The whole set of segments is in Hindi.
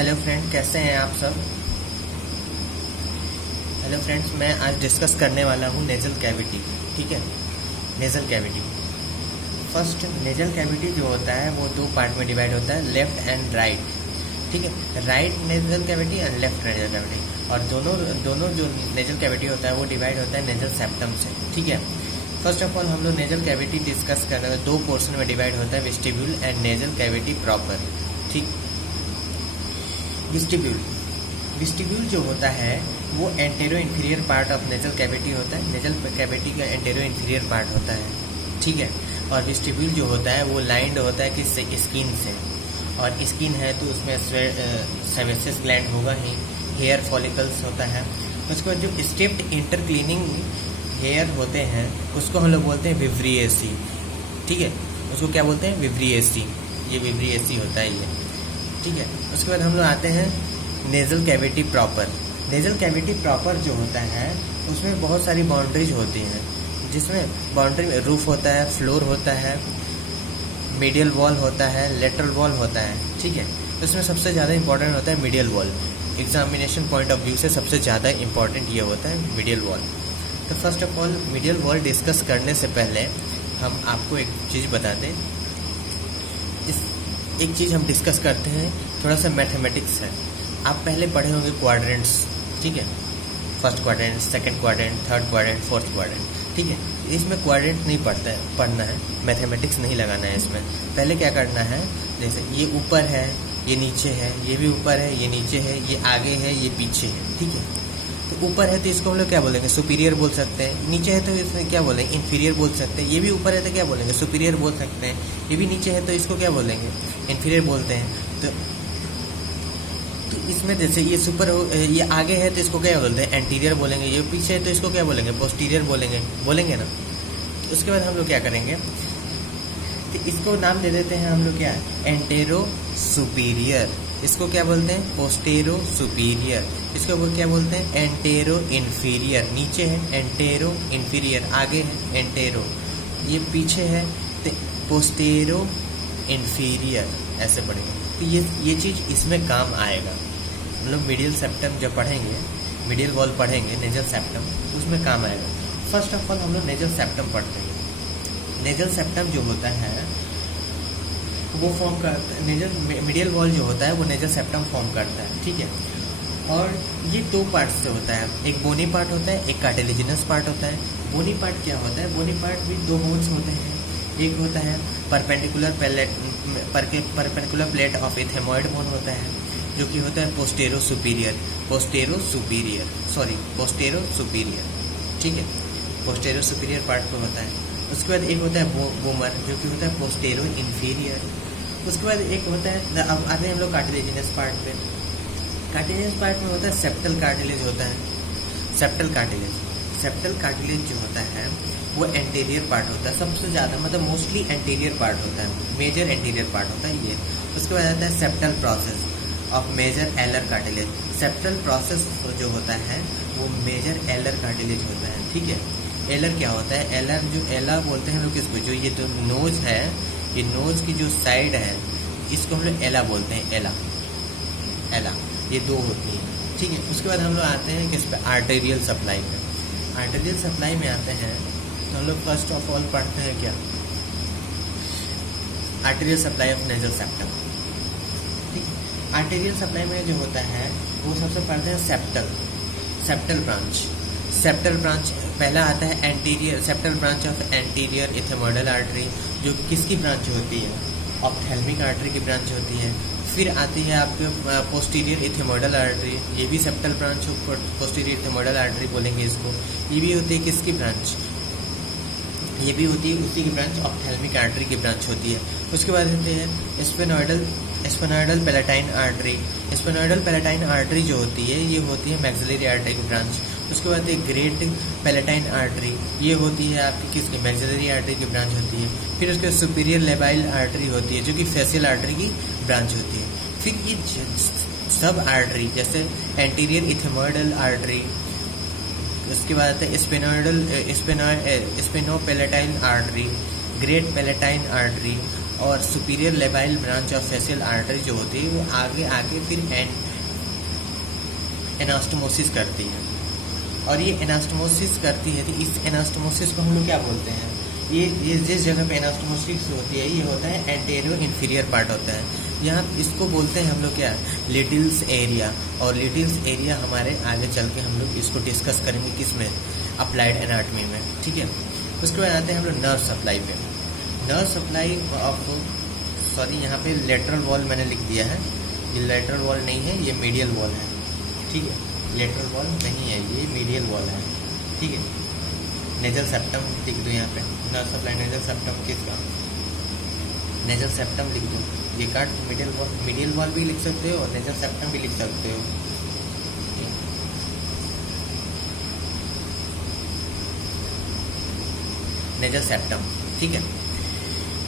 हेलो फ्रेंड, कैसे हैं आप सब। हेलो फ्रेंड्स, मैं आज डिस्कस करने वाला हूँ नेजल कैविटी। ठीक है, nasal cavity. First, nasal cavity जो होता है वो दो पार्ट में डिवाइड होता है, लेफ्ट एंड राइट। ठीक है, right nasal cavity and left nasal cavity. और दोनों जो नेजल कैविटी होता है वो डिवाइड होता है नेजल सेप्टम से। ठीक है, फर्स्ट ऑफ ऑल हम लोग नेजल कैविटी डिस्कस कर रहे हैं। दो पोर्शन में डिवाइड होता है, vestibule and nasal cavity proper. ठीक, वेस्टिब्यूल जो होता है वो antero inferior part of nasal cavity होता है। नेजल कैविटी का एंटेरो इन्फीरियर पार्ट होता है। ठीक है, और वेस्टिब्यूल जो होता है वो लाइंड होता है किससे, स्किन से। और स्किन है तो उसमें सेबेसियस ग्लैंड होगा ही, हेयर फॉलिकल्स होता है। उसके बाद जो स्टेप्ड इंटरक्लीनिंग हेयर होते हैं उसको हम लोग बोलते हैं विब्रिएसी। ठीक है, उसको क्या बोलते हैं, विब्रिएसी। ये विब्रिएसी होता है ये। ठीक है, उसके बाद हम लोग आते हैं nasal cavity proper. Nasal cavity proper जो होता है उसमें बहुत सारी बाउंड्रीज होती हैं, जिसमें बाउंड्री में रूफ होता है, फ्लोर होता है, मीडियल वॉल होता है, लेटरल वॉल होता है। ठीक है, उसमें सबसे ज़्यादा इंपॉर्टेंट होता है medial wall. Examination point of view से सबसे ज़्यादा इंपॉर्टेंट ये होता है मीडियल वॉल। तो first of all medial wall discuss करने से पहले हम आपको एक चीज़ बताते हैं। एक चीज़ हम डिस्कस करते हैं, थोड़ा सा मैथमेटिक्स है। आप पहले पढ़े होंगे क्वाड्रेंट्स। ठीक है, first quadrant, second quadrant, third quadrant, fourth quadrant. ठीक है, इसमें क्वाड्रेंट नहीं पढ़ना है, मैथमेटिक्स नहीं लगाना है इसमें। पहले क्या करना है, जैसे ये ऊपर है, ये नीचे है, ये भी ऊपर है, ये नीचे है, ये आगे है, ये पीछे है। ठीक है, तो ऊपर है तो इसको हम लोग क्या बोलेंगे, सुपीरियर बोल सकते हैं। नीचे है तो इसमें क्या बोलेंगे, इन्फीरियर बोल सकते हैं। ये भी ऊपर है तो क्या बोलेंगे, सुपीरियर बोल सकते हैं। ये भी नीचे है तो इसको क्या बोलेंगे, इन्फीरियर बोलते हैं। तो इसमें जैसे ये ये आगे है तो इसको क्या बोलते हैं, एंटीरियर बोलेंगे। ये पीछे है तो इसको क्या बोलेंगे, पोस्टीरियर बोलेंगे ना। उसके बाद हम लोग क्या करेंगे, तो इसको नाम दे देते हैं हम लोग क्या, एंटेरो सुपीरियर। इसको क्या बोलते हैं, पोस्टेरो सुपीरियर। इसको वो क्या बोलते हैं, एंटेरो इन्फीरियर। नीचे है एंटेरो इन्फीरियर, आगे है एंटेरो, ये पीछे है तो पोस्टेरो इन्फीरियर। ऐसे पढ़ेंगे तो ये चीज़ इसमें काम आएगा। हम लोग मीडियल सेप्टम जब पढ़ेंगे, मीडियल वॉल पढ़ेंगे, नेजल सेप्टम, तो उसमें काम आएगा। फर्स्ट ऑफ ऑल हम लोग नेजल सेप्टम पढ़ते हैं। नेजल सेप्टम जो होता है वो फॉर्म करता है, नेजल मीडियल वॉल जो होता है वो नेजल सेप्टम फॉर्म करता है। ठीक है, और ये दो पार्ट से होता है, एक बोनी पार्ट होता है, एक कार्टिलेजिनस पार्ट होता है। बोनी पार्ट क्या होता है, बोनी पार्ट भी दो मोड्स होते हैं। एक होता है perpendicular plate of ethmoid bone होता है, जो कि होता है पोस्टेरो सुपीरियर। ठीक है, पोस्टेरो सुपीरियर पार्ट पे होता है। उसके बाद एक होता है बूमर, जो कि होता है पोस्टेरो इन्फीरियर। उसके बाद एक होता है, अब आते हैं हम लोग कार्टिलेजिनस पार्ट पे। कार्टिलेजिनस पार्ट में होता है सेप्टल कार्टिलेज होता है। सेप्टल कार्टिलेज जो होता है वो एंटीरियर पार्ट होता है, सबसे ज़्यादा मतलब मोस्टली एंटीरियर पार्ट होता है, मेजर एंटीरियर पार्ट होता है ये। उसके बाद आता है septal process of major alar cartilage. Septal process जो होता है वो मेजर एलर कार्टिलेज होता है। ठीक है, एलर क्या होता है, एलर जो एला बोलते हैं लोग किसको, जो ये तो नोज है, ये नोज की जो साइड है इसको हम लोग एला बोलते हैं। एला ये दो होती है। ठीक है, उसके बाद हम लोग आते हैं किस पे, आर्टेरियल सप्लाई में। आर्टेरियल सप्लाई में आते हैं तो हम लोग फर्स्ट ऑफ ऑल पढ़ते हैं क्या, arterial supply of nasal septum. ठीक है, आर्टेरियल सप्लाई में जो होता है वो सबसे पढ़ते हैं सेप्टल ब्रांच। पहला आता है anterior, septal branch of anterior ethmoidal artery, जो किसकी ब्रांच होती है, ऑप्थेल्मिक आर्टरी की ब्रांच होती है। फिर आती है आपके पोस्टीरियर इथेमॉइडल आर्टरी, ये भी सेप्टल ब्रांच, पोस्टीरियर इथेमॉइडल आर्टरी बोलेंगे इसको। ये भी होती है किसकी ब्रांच, ये भी होती है उसी की ब्रांच, ऑप्थेल्मिक आर्टरी की ब्रांच होती है। उसके बाद होते हैं स्फेनोइडल पैलेटाइन आर्टरी। स्फेनोइडल पैलेटाइन आर्टरी जो होती है ये होती है मैक्सिलरी आर्टरी की ब्रांच। उसके बाद एक ग्रेट पैलेटाइन आर्टरी, ये होती है आपकी किसकी, मैक्सिलरी आर्टरी की ब्रांच होती है। फिर उसके सुपीरियर लेबाइल आर्टरी होती है, जो कि फेशियल आर्टरी की ब्रांच होती है। फिर ये सब आर्टरी जैसे एंटीरियर इथेमॉइडल आर्टरी, उसके बाद आता है स्पेनोपेलेटाइन आर्टरी, ग्रेट पैलेटाइन आर्टरी और superior labile branch of facial artery जो होती है वो आगे आके फिर एनास्टोमोसिस करती है। और ये एनास्टोमोसिस करती है तो इस एनास्टोमोसिस को हम लोग क्या बोलते हैं, ये जिस जगह पे एनास्टोमोसिस होती है ये होता है एंटेरियो इन्फीरियर पार्ट होता है। यहाँ इसको बोलते हैं हम लोग क्या, लिटिल्स एरिया। और लिटिल्स एरिया हमारे आगे चल के हम लोग इसको डिस्कस करेंगे किसमें, अप्लाइड एनाटॉमी में, ठीक है। उसके बाद आते हैं हम लोग नर्व सप्लाई पे। नर्व सप्लाई ऑफ, सॉरी यहाँ पे लेटरल वॉल मैंने लिख दिया है, ये लेटरल वॉल नहीं है, ये मीडियल वॉल है, ठीक है। लेटरल वॉल नहीं है, ये मीडियल वॉल है, ठीक है। नेजल सेप्टम लिख दो यहाँ पे, नर्व सप्लाई नेजल सेप्टम किसका, नेजल सेप्टम लिख दो। ये काट मीडियल वॉल भी लिख सकते हो और नेजल सेप्टम भी लिख सकते हो। नेजल सेप्टम, ठीक है।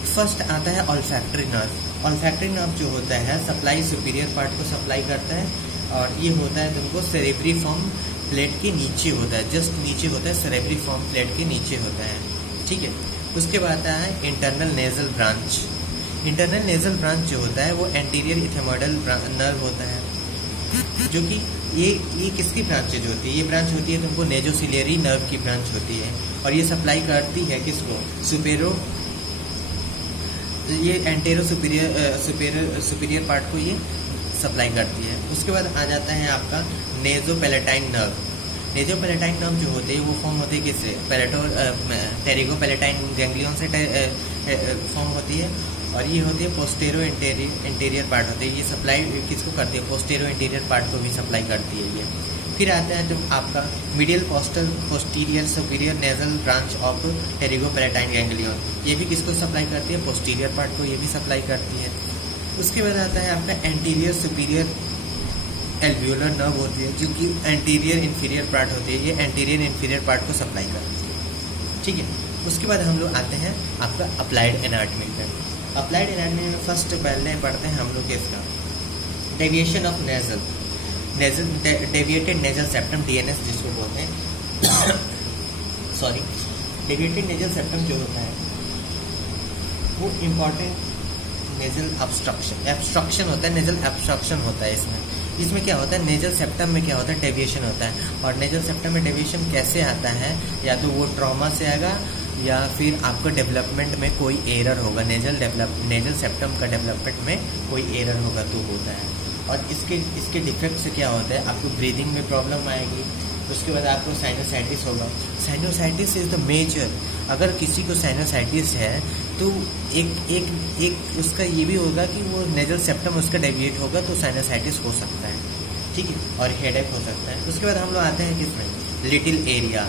फर्स्ट आता है ऑल्फैक्टरी नर्व। ऑल्फैक्टरी नर्व जो होता है सप्लाई सुपीरियर पार्ट को सप्लाई करता है, और ये होता है तुमको सेरेब्रिफॉर्म प्लेट के नीचे होता है, जस्ट नीचे होता है, सेरेब्रिफॉर्म प्लेट के नीचे होता है, ठीक है। उसके बाद आता है internal nasal branch. Internal nasal branch जो होता है वो एंटीरियर इथेमोइडल नर्व होता है, जो कि ये किसकी ब्रांचेज होती है, ये ब्रांच होती है तुमको नेजोसिलियरी नर्व की ब्रांच होती है, और ये सप्लाई करती है किसको, ये एंटेरो सुपीरियर पार्ट को ये सप्लाई करती है। उसके बाद आ जाता है आपका नेजोपैलेटाइन नर्व। नेजोपैलेटाइन नर्व जो होते हैं वो फॉर्म होते हैं किससे, टेरिगोपैलेटाइन गैंग्लियन से फॉर्म होती है, और ये होती है पोस्टेरो इंटीरियर पार्ट होती है। ये सप्लाई किसको करती है, पोस्टेरो इंटीरियर पार्ट को भी सप्लाई करती है ये। फिर आता है जब आपका medial posterior superior nasal branch of pterygopalatine ganglion, ये भी किसको सप्लाई करती है, पोस्टीरियर पार्ट को ये भी सप्लाई करती है। उसके बाद आता है आपका एंटीरियर सुपीरियर एल्वियोलर नर्व होती है, जो कि एंटीरियर इन्फीरियर पार्ट होती है, ये एंटीरियर इन्फीरियर पार्ट को सप्लाई करती है, ठीक है। उसके बाद हम लोग आते हैं आपका अप्लाइड एनाटॉमी पे। अप्लाइड एनाटॉमी में फर्स्ट पहले पढ़ते हैं हम लोग इसका deviation of deviated nasal septum, DNS जिसको बोलते हैं सॉरी। डेविएटेड नेजल सेप्टम जो होता है वो इम्पॉर्टेंट नेजल एब्स्ट्रक्शन होता है, नेजल एब्स्ट्रक्शन होता है इसमें क्या होता है, नेजल सेप्टम में क्या होता है, डेविएशन होता है। और नेजल सेप्टम में डेविएशन कैसे आता है, या तो वो ट्रॉमा से आएगा या फिर आपको डेवलपमेंट में कोई एरर होगा, नेजल सेप्टम का डेवलपमेंट में कोई एरर होगा तो होता है। और इसके डिफेक्ट से क्या होता है, आपको ब्रीदिंग में प्रॉब्लम आएगी। उसके बाद आपको साइनोसाइटिस होगा। साइनोसाइटिस इज द मेजर, अगर किसी को साइनोसाइटिस है तो एक उसका ये भी होगा कि वो नेजल सेप्टम उसका डेविएट होगा तो साइनोसाइटिस हो सकता है, ठीक है, और हेडेक हो सकता है। उसके बाद हम लोग आते हैं किसमें, लिटिल एरिया।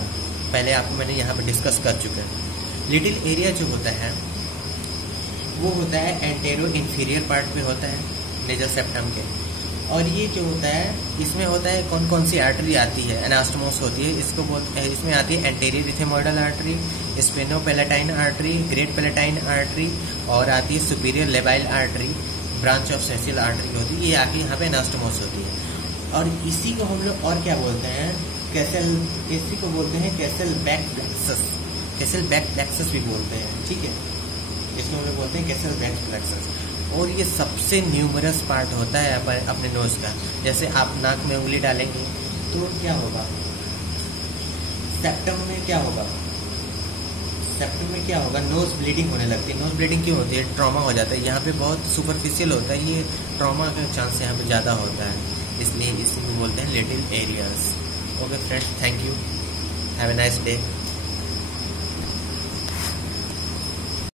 पहले आपको मैंने यहाँ पर डिस्कस कर चुके हैं। लिटिल एरिया जो होता है वो होता है एंटेरो इन्फीरियर पार्ट पे होता है नेजल सेप्टम के। और ये जो होता है इसमें होता है कौन कौन सी आर्टरी आती है, एनास्टोमोस होती है, इसको बोलते हैं, इसमें आती है anterior ethmoidal artery, sphenopalatine artery, great palatine artery, और आती है superior labial artery, branch of facial artery होती है, ये आके यहाँ पे एनास्टोमोस होती है। और इसी को हम लोग और क्या बोलते हैं, इसी को बोलते हैं कैसल बैक प्लेक्सस भी बोलते हैं, ठीक है, इसको हम लोग बोलते हैं कैसल बैक प्लेक्सस। और ये सबसे न्यूमरस पार्ट होता है अपने नोज का। जैसे आप नाक में उंगली डालेंगे तो क्या होगा, सेप्टम में क्या होगा, नोज ब्लीडिंग होने लगती है। नोज ब्लीडिंग क्यों होती है, ट्रॉमा हो जाता है, यहाँ पे बहुत सुपरफिशियल होता है, ये ट्रॉमा का चांस यहाँ पे ज़्यादा होता है, इसलिए इसी को बोलते हैं little areas. Okay friends, thank you, have a nice day.